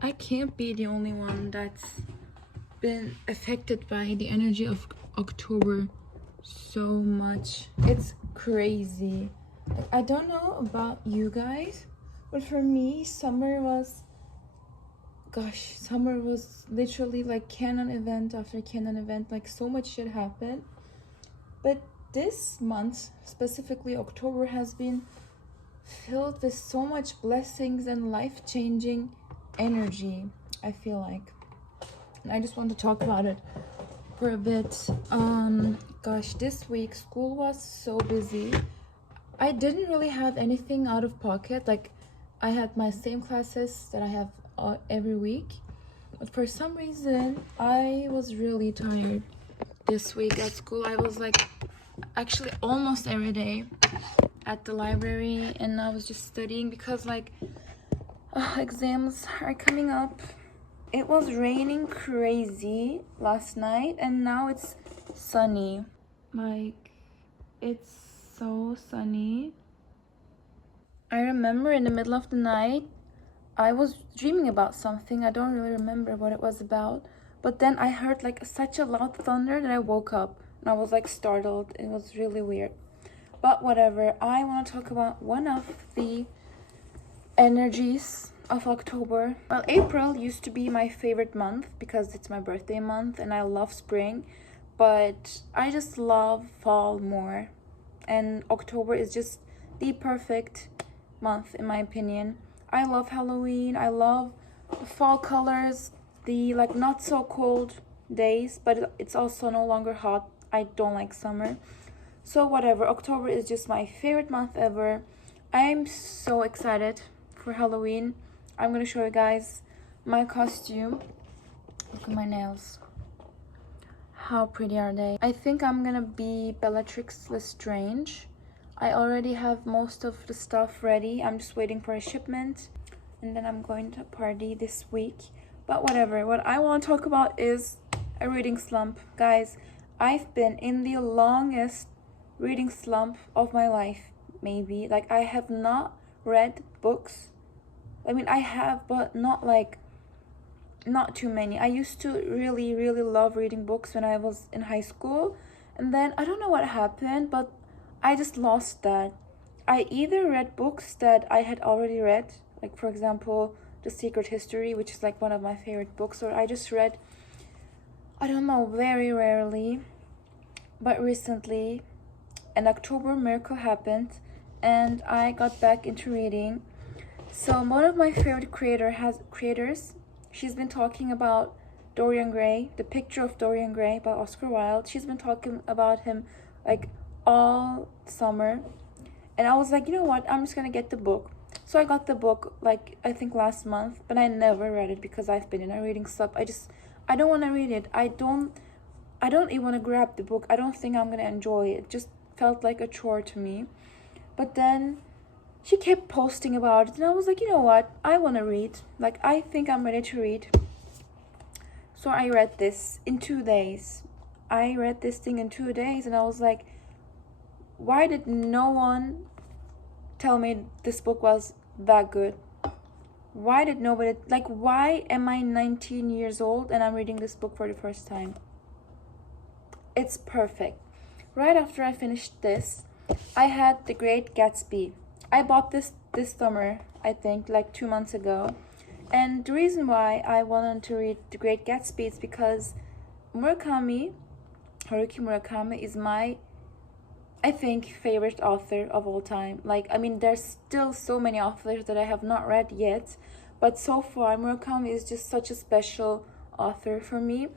I can't be the only one that's been affected by the energy of October so much. It's crazy. Like, I don't know about you guys, but for me, summer was literally like canon event after canon event. Like, so much shit happened. But this month, specifically October, has been filled with so much blessings and life-changing energy, I feel like. And I just want to talk about it for a bit. Gosh, this week school was so busy. I didn't really have anything out of pocket. Like, I had my same classes that I have every week, but for some reason I was really tired this week at school. I was like actually almost every day at the library, and I was just studying because like exams are coming up. It was raining crazy last night, and now it's sunny. Like, it's so sunny. I remember in the middle of the night, I was dreaming about something. I don't really remember what it was about. But then I heard like such a loud thunder that I woke up and I was like startled. It was really weird. But whatever, I want to talk about one of the energies of October. Well, April used to be my favorite month because it's my birthday month and I love spring, but I just love fall more. And October is just the perfect month in my opinion. I love Halloween. I love the fall colors, the like not so cold days, but it's also no longer hot. I don't like summer. So whatever, October is just my favorite month ever. I'm so excited for Halloween. I'm gonna show you guys my costume. Look at my nails. How pretty are they? I think I'm gonna be Bellatrix Lestrange. I already have most of the stuff ready. I'm just waiting for a shipment, and then I'm going to party this week. But whatever, what I want to talk about is a reading slump. Guys, I've been in the longest reading slump of my life, maybe. Like, I have not read books. I mean, I have, but not too many. I used to really, really love reading books when I was in high school, and then I don't know what happened, but I just lost that. I either read books that I had already read, like for example, The Secret History, which is like one of my favorite books, or I just read, I don't know, very rarely. But recently, an October miracle happened, and I got back into reading. So one of my favorite creators, she's been talking about Dorian Gray, The Picture of Dorian Gray by Oscar Wilde. She's been talking about him like all summer, and I was like, you know what, I'm just gonna get the book. So I got the book like I think last month, but I never read it because I've been in a reading slump. I don't want to read it. I don't even want to grab the book. I don't think I'm gonna enjoy it. It just felt like a chore to me. But then she kept posting about it, and I was like, you know what, I want to read. Like, I think I'm ready to read. So I read this in 2 days. I read this thing in 2 days, and I was like, why did no one tell me this book was that good? Why did nobody, like, why am I 19 years old and I'm reading this book for the first time? It's perfect. Right after I finished this, I had The Great Gatsby. I bought this summer, I think, like 2 months ago. And the reason why I wanted to read The Great Gatsby is because Haruki Murakami is my, I think, favorite author of all time. Like, I mean, there's still so many authors that I have not read yet, but so far Murakami is just such a special author for me.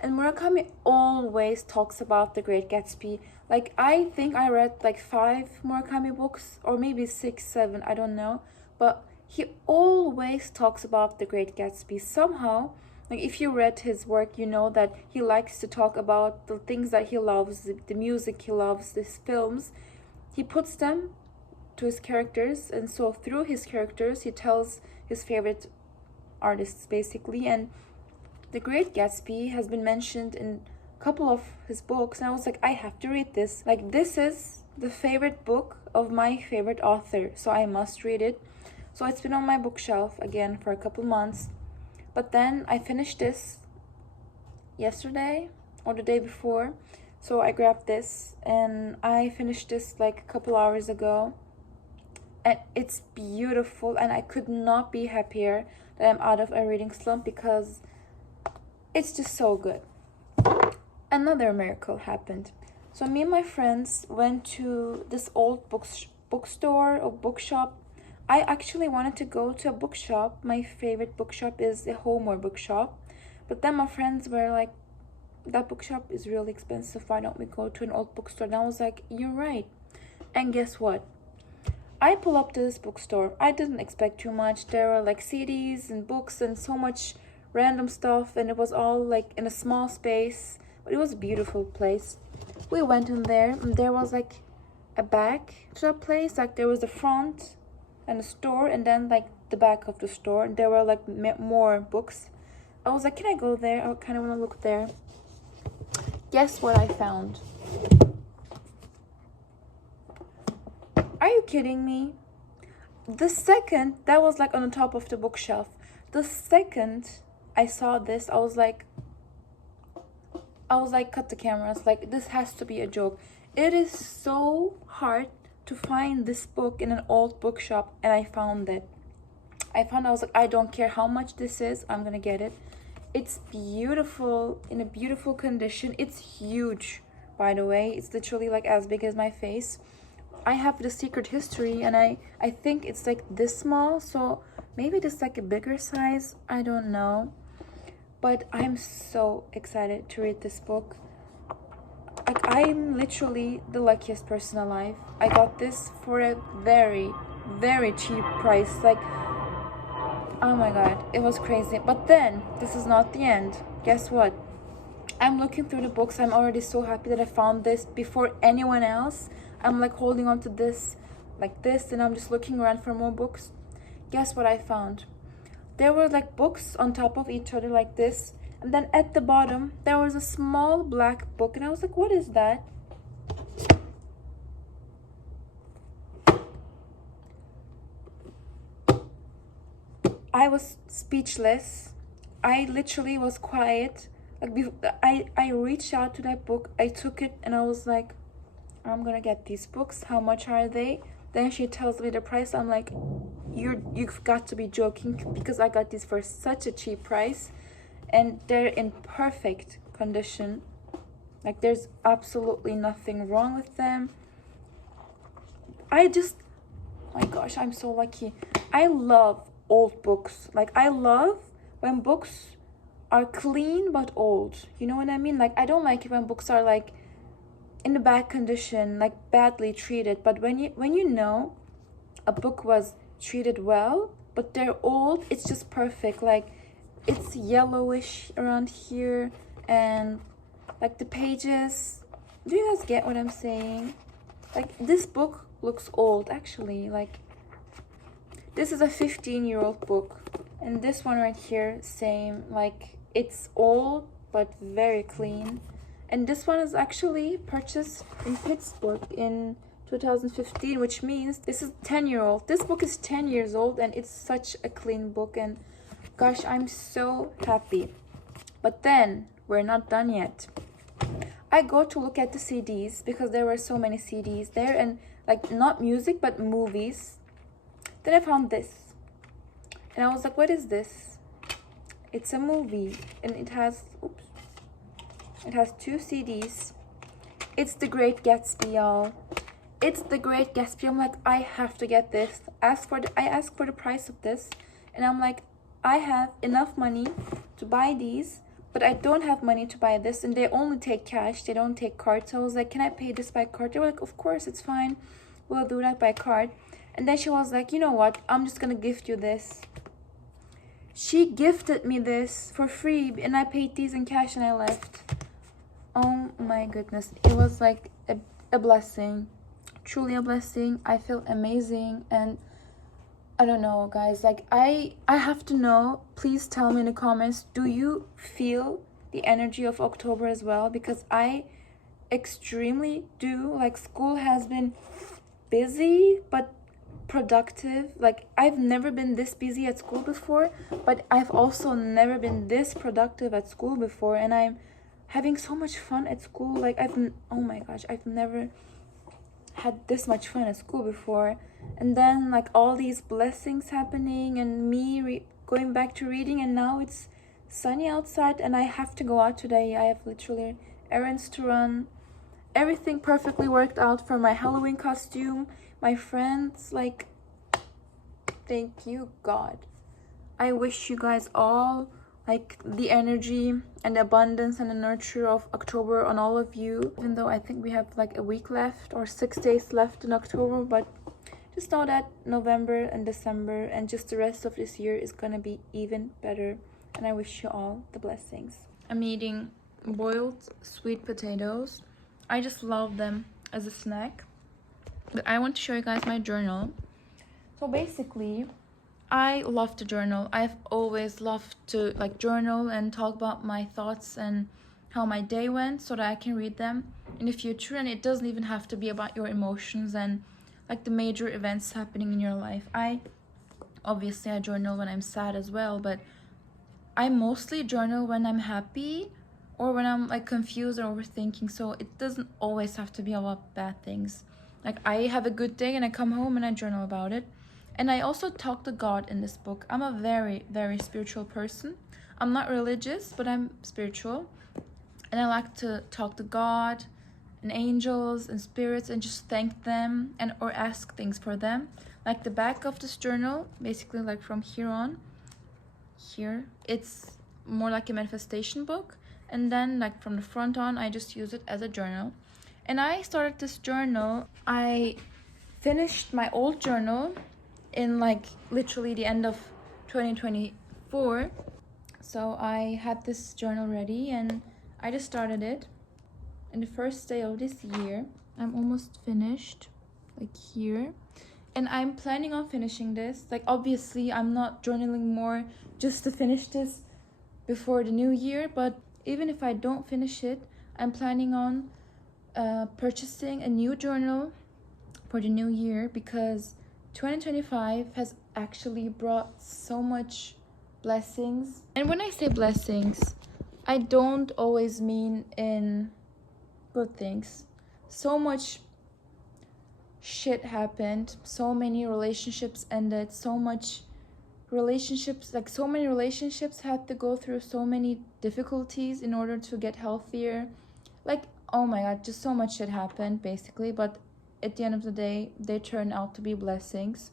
And Murakami always talks about The Great Gatsby. Like, I think I read like 5 Murakami books, or maybe 6, 7, I don't know, but he always talks about The Great Gatsby. Somehow, like, if you read his work, you know that he likes to talk about the things that he loves, the music he loves, his films. He puts them to his characters, and so through his characters, he tells his favorite artists, basically. And The Great Gatsby has been mentioned in a couple of his books, and I was like, I have to read this. Like, this is the favorite book of my favorite author, so I must read it. So it's been on my bookshelf again for a couple months. But then I finished this yesterday or the day before, so I grabbed this and I finished this like a couple hours ago, and it's beautiful, and I could not be happier that I'm out of a reading slump because it's just so good. Another miracle happened. So me and my friends went to this old bookstore or bookshop. I actually wanted to go to a bookshop. My favorite bookshop is a Homer bookshop. But then my friends were like, that bookshop is really expensive. Why don't we go to an old bookstore? And I was like, you're right. And guess what? I pull up to this bookstore. I didn't expect too much. There were like CDs and books and so much random stuff. And it was all like in a small space. But it was a beautiful place. We went in there and there was like a back to the place. Like there was the front and the store and then like the back of the store. And there were like more books. I was like, can I go there? I kind of want to look there. Guess what I found? Are you kidding me? The second, that was like on the top of the bookshelf. The second I saw this, I was like, cut the cameras. Like, this has to be a joke. It is so hard to find this book in an old bookshop, and I found it. I was like, I don't care how much this is, I'm gonna get it. It's beautiful, in a beautiful condition. It's huge, by the way. It's literally like as big as my face. I have The Secret History, and I think it's like this small, so maybe just like a bigger size, I don't know. But I'm so excited to read this book. Like, I'm literally the luckiest person alive. I got this for a very, very cheap price. Like, oh my god, it was crazy. But then, this is not the end. Guess what? I'm looking through the books. I'm already so happy that I found this before anyone else. I'm like holding on to this like this, and I'm just looking around for more books. Guess what I found? There were like books on top of each other like this, and then at the bottom there was a small black book, and I was like, what is that? I was speechless. I literally was quiet. Like, I reached out to that book, I took it, and I was like, I'm gonna get these books. How much are they? Then she tells me the price. I'm like, you've got to be joking, because I got these for such a cheap price, and they're in perfect condition. Like, there's absolutely nothing wrong with them. My gosh, I'm so lucky. I love old books. Like, I love when books are clean but old. You know what I mean? Like, I don't like it when books are like in a bad condition, like badly treated. But when you know a book was treated well, but they're old, it's just perfect. Like, it's yellowish around here, and like the pages, do you guys get what I'm saying? Like, this book looks old actually. Like, this is a 15-year-old book, and this one right here, same. Like, it's old but very clean. And this one is actually purchased in Pittsburgh in 2015, which means this is 10-year-old. This book is 10 years old, and it's such a clean book, and gosh, I'm so happy. But then, we're not done yet. I go to look at the CDs, because there were so many CDs there, and like, not music, but movies. Then I found this, and I was like, what is this? It's a movie, and it has, it has 2 CDs. It's The Great Gatsby, y'all. It's The Great Gatsby. I'm like, I have to get this. I asked for the price of this, and I'm like, I have enough money to buy these, but I don't have money to buy this, and they only take cash. They don't take card. So I was like, can I pay this by card? They were like, of course, it's fine. We'll do that by card. And then she was like, you know what? I'm just gonna gift you this. She gifted me this for free, and I paid these in cash, and I left. Oh my goodness. It was like a blessing. Truly a blessing. I feel amazing, and I don't know, guys. Like, I have to know. Please tell me in the comments, do you feel the energy of October as well? Because I extremely do. Like, school has been busy, but productive. Like, I've never been this busy at school before, but I've also never been this productive at school before, and I'm having so much fun at school. Like, oh my gosh, I've never had this much fun at school before. And then like all these blessings happening, and me going back to reading, and now it's sunny outside and I have to go out today. I have literally errands to run. Everything perfectly worked out for my Halloween costume. My friends, like, thank you, God. I wish you guys all like the energy and the abundance and the nurture of October on all of you, even though I think we have like a week left or 6 days left in October. But just know that November and December and just the rest of this year is gonna be even better, and I wish you all the blessings. I'm eating boiled sweet potatoes. I just love them as a snack. But I want to show you guys my journal. So basically, I love to journal. I've always loved to like journal and talk about my thoughts and how my day went, so that I can read them in the future. And it doesn't even have to be about your emotions and like the major events happening in your life. I journal when I'm sad as well, but I mostly journal when I'm happy or when I'm like confused or overthinking. So it doesn't always have to be about bad things. Like, I have a good day and I come home and I journal about it. And I also talk to God in this book. I'm a very, very spiritual person. I'm not religious, but I'm spiritual. And I like to talk to God and angels and spirits and just thank them and or ask things for them. Like the back of this journal, basically like from here, it's more like a manifestation book. And then like from the front on, I just use it as a journal. And I started this journal. I finished my old journal in like literally the end of 2024. So I had this journal ready and I just started it in the first day of this year. I'm almost finished, like here. And I'm planning on finishing this. Like, obviously I'm not journaling more just to finish this before the new year, but even if I don't finish it, I'm planning on purchasing a new journal for the new year, because 2025 has actually brought so much blessings. And when I say blessings, I don't always mean in good things. So much shit happened, so many relationships ended, so many relationships had to go through so many difficulties in order to get healthier. Like, oh my God, just so much shit happened basically, but at the end of the day, they turn out to be blessings.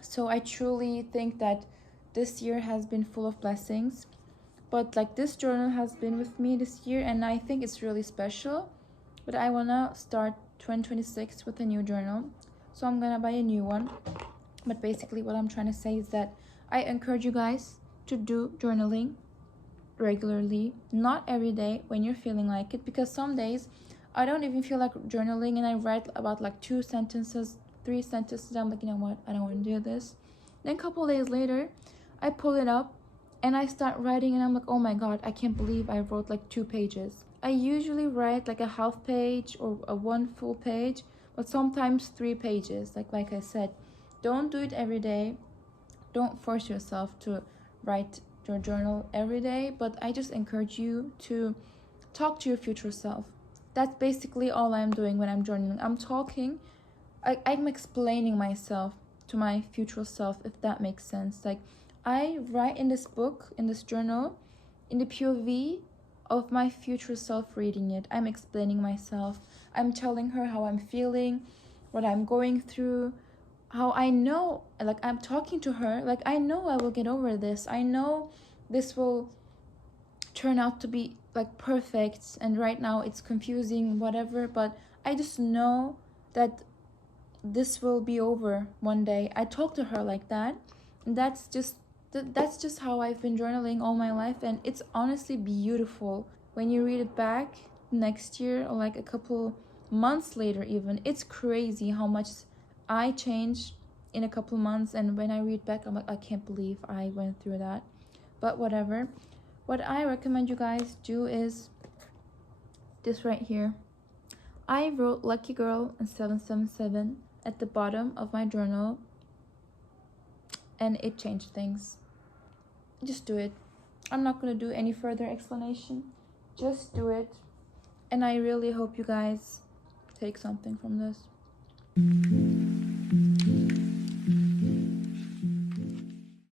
So I truly think that this year has been full of blessings. But like, this journal has been with me this year and I think it's really special. But I wanna start 2026 with a new journal, so I'm gonna buy a new one. But basically what I'm trying to say is that I encourage you guys to do journaling regularly, not every day when you're feeling like it, because some days I don't even feel like journaling and I write about like 2 sentences, 3 sentences. I'm like, you know what, I don't want to do this. Then a couple days later, I pull it up and I start writing and I'm like, oh my God, I can't believe I wrote like 2 pages. I usually write like a half page or a 1 full page, but sometimes 3 pages. Like I said, don't do it every day. Don't force yourself to write your journal every day, but I just encourage you to talk to your future self. That's basically all I'm doing when I'm journaling. I'm talking, I'm explaining myself to my future self, if that makes sense. Like, I write in this book, in this journal, in the POV of my future self reading it. I'm explaining myself. I'm telling her how I'm feeling, what I'm going through, how I know, like, I'm talking to her, like, I know I will get over this. I know this will turn out to be like perfect, and right now it's confusing, whatever, but I just know that this will be over one day. I talk to her like that, and that's just how I've been journaling all my life, and it's honestly beautiful when you read it back next year or like a couple months later. Even it's crazy how much I changed in a couple months, and when I read back, I'm like, I can't believe I went through that. But whatever. What I recommend you guys do is this right here. I wrote Lucky Girl and 777 at the bottom of my journal, and it changed things. Just do it. I'm not gonna do any further explanation. Just do it. And I really hope you guys take something from this.